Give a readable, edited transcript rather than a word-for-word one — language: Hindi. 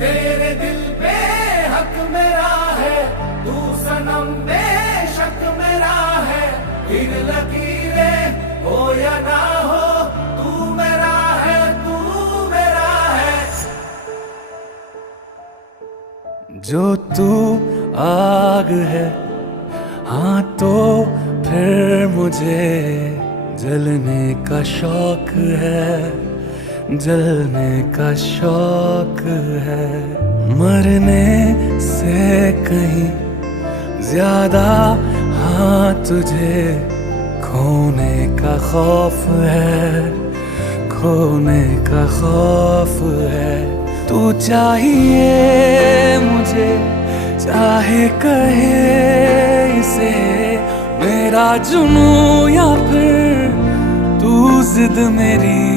तेरे दिल पे हक मेरा है, तू सनम बेशक मेरा है। फिर लकीरें हो या ना हो, तू मेरा है, तू मेरा है। जो तू आग है, हाँ तो फिर मुझे जलने का शौक है, जलने का शौक है। मरने से कहीं ज्यादा हाँ तुझे खोने का खौफ है, खोने का खौफ है। तू चाहिए मुझे, चाहे कहे इसे मेरा जुनून या फिर तू जिद मेरी